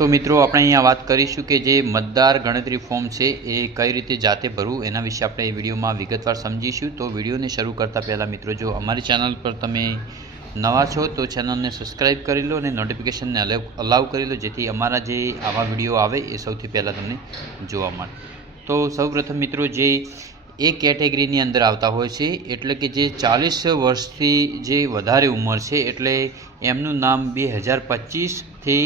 तो मित्रों આપણે અહીંયા વાત કરીશું કે જે મતદાર ગણતરી ફોર્મ છે એ કઈ રીતે જાતે ભરવું એના વિશે આપણે આ વિડિયોમાં વિગતવાર સમજીશું। તો વિડિયોને શરૂ કરતા પહેલા મિત્રો જો અમારી ચેનલ પર તમે નવા છો તો ચેનલને સબસ્ક્રાઇબ કરી લો અને નોટિફિકેશનને અલાઉ કરી લો જેથી અમારા જે આવા વિડિયો આવે એ સૌથી પહેલા તમને જોવા મળે। તો સૌપ્રથમ મિત્રો જે એ કેટેગરીની અંદર આવતા હોય છે એટલે કે જે 40 વર્ષથી જે વધારે ઉંમર છે એટલે એમનું નામ 2025 થી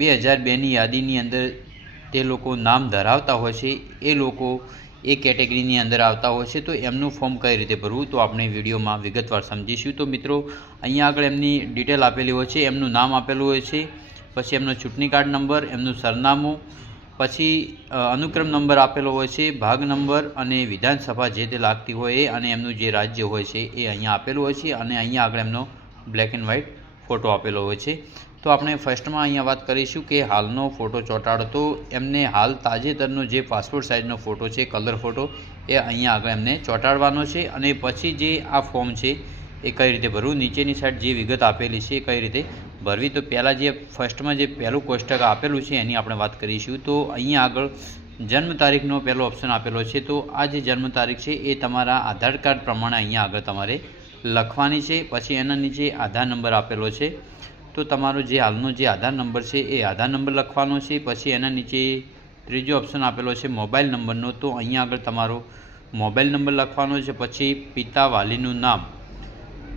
2002 ની યાદીની અંદર તે લોકો નામ ધરાવતા હોય છે એ લોકો એ કેટેગરીની અંદર આવતા હોય છે। તો એમનું ફોર્મ કઈ રીતે ભરવું તો આપણે વિડીયોમાં વિગતવાર સમજીશું। તો મિત્રો અહીંયા આગળ એમની ડિટેલ આપેલી હોય છે, એમનું નામ આપેલું હોય છે, પછી એમનો ચૂંટણી કાર્ડ નંબર, એમનું સરનામું, પછી અનુક્રમ નંબર આપેલો હોય છે, ભાગ નંબર અને વિધાનસભા જે તે લાગતી હોય એ અને એમનું જે રાજ્ય હોય છે એ અહીંયા આપેલું હોય છે અને અહીંયા આગળ એમનો બ્લેક એન્ડ વ્હાઇટ ફોટો આપેલો હોય છે। તો આપણે ફર્સ્ટમાં અહીંયા વાત કરીશું કે હાલનો ફોટો ચોંટાડો। તો એમને હાલ તાજેતરનો જે પાસપોર્ટ સાઇઝનો ફોટો છે, કલર ફોટો, એ અહીંયા આગળ એમને ચોંટાડવાનો છે અને પછી જે આ ફોર્મ છે એ કઈ રીતે ભરવું, નીચેની સાઈડ જે વિગત આપેલી છે એ કઈ રીતે ભરવી। તો પહેલાં જે ફર્સ્ટમાં જે પહેલું કોષ્ટક આપેલું છે એની આપણે વાત કરીશું। તો અહીંયા આગળ જન્મ તારીખનો પહેલો ઓપ્શન આપેલો છે। તો આ જે જન્મ તારીખ છે એ તમારા આધાર કાર્ડ પ્રમાણે અહીંયા આગળ તમારે લખવાની છે। પછી એના નીચે આધાર નંબર આપેલો છે, તો તમારો જે હાલનો જે આધાર નંબર છે એ આધાર નંબર લખવાનો છે। પછી એના નીચે ત્રીજો ઓપ્શન આપેલો છે મોબાઈલ નંબરનો, તો અહીંયા આગળ તમારો મોબાઈલ નંબર લખવાનો છે। પછી પિતા વાલીનું નામ,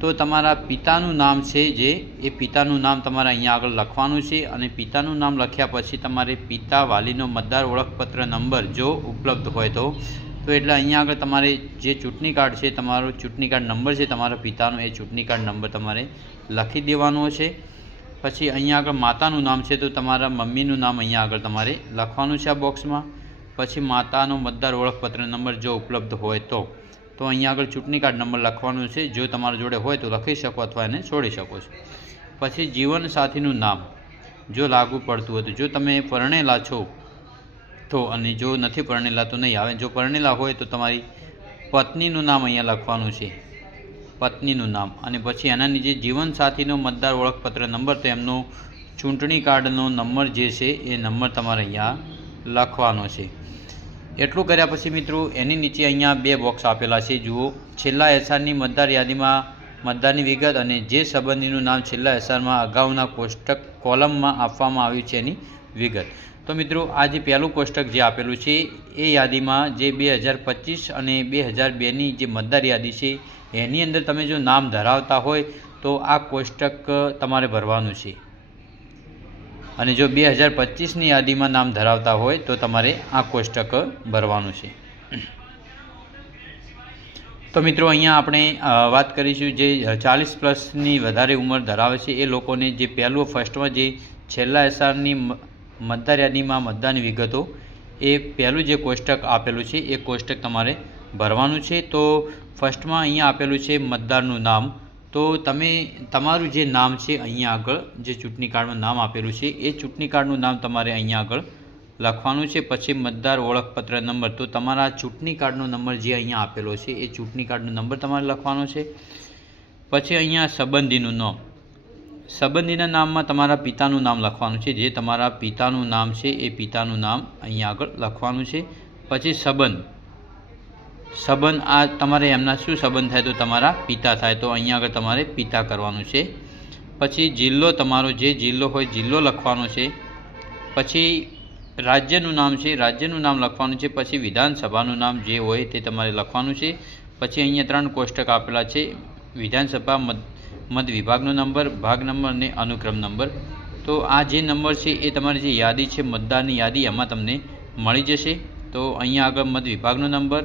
તો તમારા પિતાનું નામ છે જે એ પિતાનું નામ તમારે અહીંયા આગળ લખવાનું છે અને પિતાનું નામ લખ્યા પછી તમારે પિતા વાલીનો મતદાર ઓળખપત્ર નંબર જો ઉપલબ્ધ હોય તો એટલે અહીંયા આગળ તમારે જે ચૂંટણી કાર્ડ છે, તમારો ચૂંટણી કાર્ડ નંબર છે તમારા પિતાનો, એ ચૂંટણી કાર્ડ નંબર તમારે લખી દેવાનો છે। પછી અહીંયા આગળ માતાનું નામ છે તો તમારા મમ્મીનું નામ અહીંયા આગળ તમારે લખવાનું છે આ બોક્સમાં। પછી માતાનો મતદાર ઓળખપત્ર નંબર જો ઉપલબ્ધ હોય તો અહીંયા આગળ ચૂંટણી કાર્ડ નંબર લખવાનું છે, જો તમારા જોડે હોય તો લખી શકો અથવા એને છોડી શકો છો। પછી જીવનસાથીનું નામ જો લાગુ પડતું હોય તો, જો તમે પરણેલા છો તો, અને જો નથી પરણેલા તો નહીં આવે, જો પરણેલા હોય તો તમારી પત્નીનું નામ અહીંયા લખવાનું છે, પત્નીનું નામ। અને પછી એના નીચે જીવનસાથીનો મતદાર ઓળખપત્ર નંબર, તો એમનો ચૂંટણી કાર્ડનો નંબર જે છે એ નંબર તમારે અહીંયા લખવાનો છે। એટલું કર્યા પછી મિત્રો એની નીચે અહીંયા બે બોક્સ આપેલા છે, જુઓ, છેલ્લા એસારની મતદાર યાદીમાં મતદારની વિગત અને જે સંબંધીનું નામ છેલ્લા એસારમાં અગાઉના કોષ્ટક કોલમમાં આપવામાં આવ્યું છે એની વિગત। તો મિત્રો આ જે પહેલું કોષ્ટક જે આપેલું છે એ યાદીમાં જે 2025 અને 2002ની જે મતદાર યાદી છે એની અંદર તમે જો નામ ધરાવતા હોય તો આ કોષ્ટક તમારે ભરવાનું છે અને જો 2025ની યાદીમાં નામ ધરાવતા હોય તો તમારે આ કોષ્ટક ભરવાનું છે। તો મિત્રો અહીંયા આપણે વાત કરીશું જે 40+ વધારે ઉંમર ધરાવે છે એ લોકોને જે પહેલું ફર્સ્ટમાં જે છેલ્લા એસારની મતદાર યાદીમાં મતદાનની વિગતો એ પહેલું જે કોષ્ટક આપેલું છે એ કોષ્ટક તમારે ભરવાનું છે। તો ફર્સ્ટમાં અહીંયા આપેલું છે મતદારનું નામ, તો તમે તમારું જે નામ છે અહીંયા આગળ જે ચૂંટણી કાર્ડમાં નામ આપેલું છે એ ચૂંટણી કાર્ડનું નામ તમારે અહીંયા આગળ લખવાનું છે। પછી મતદાર ઓળખપત્ર નંબર, તો તમારા ચૂંટણી કાર્ડનો નંબર જે અહીંયા આપેલો છે એ ચૂંટણી કાર્ડનો નંબર તમારે લખવાનો છે। પછી અહીંયા સંબંધીનું નામ, સંબંધીના નામમાં તમારા પિતાનું નામ લખવાનું છે, જે તમારા પિતાનું નામ છે એ પિતાનું નામ અહીંયા આગળ લખવાનું છે। પછી સંબંધ આ તમારે એમના શું સંબંધ થાય તો તમારા પિતા થાય, તો અહીંયા આગળ તમારે પિતા કરવાનું છે। પછી જિલ્લો, તમારો જે જિલ્લો હોય જિલ્લો લખવાનો છે। પછી રાજ્યનું નામ છે, રાજ્યનું નામ લખવાનું છે। પછી વિધાનસભાનું નામ જે હોય તે તમારે લખવાનું છે। પછી અહીંયા 3 કોષ્ટક આપેલા છે, વિધાનસભા મત વિભાગનો નંબર, ભાગ નંબર અને અનુક્રમ નંબર। તો આ જે નંબર છે એ તમારી જે યાદી છે મતદારની યાદી એમાં તમને મળી જશે। તો અહીંયા આગળ મત વિભાગનો નંબર,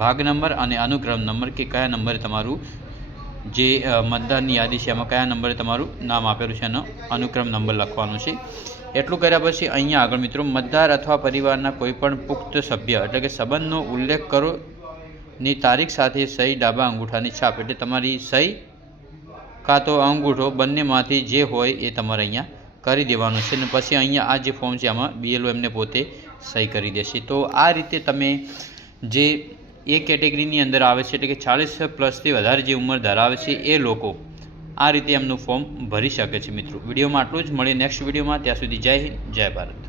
ભાગ નંબર અને અનુક્રમ નંબર કે કયા નંબરે તમારું જે મતદારની યાદી છે એમાં કયા નંબરે તમારું નામ આપેલું છે એનો અનુક્રમ નંબર લખવાનું છે। એટલું કર્યા પછી અહીંયા આગળ મિત્રો મતદાર અથવા પરિવારના કોઈપણ પુખ્ત સભ્ય એટલે કે સંબંધનો ઉલ્લેખ કરો ની તારીખ સાથે સહી, ડાબા અંગૂઠાની છાપ, એટલે તમારી સહી કાં તો અંગૂઠો બંનેમાંથી જે હોય એ તમારે અહીંયા કરી દેવાનું છે। અને પછી અહીંયા આ જે ફોર્મ છે આમાં BLO એમને પોતે સહી કરી દેશે। તો આ રીતે તમે જે એ કેટેગરીની અંદર આવે છે એટલે કે 40+ વધારે જે ઉંમર ધરાવે છે એ લોકો આ રીતે એમનું ફોર્મ ભરી શકે છે। મિત્રો વિડીયોમાં આટલું જ, મળીએ નેક્સ્ટ વિડીયોમાં, ત્યાં સુધી જય હિન્દ, જય ભારત।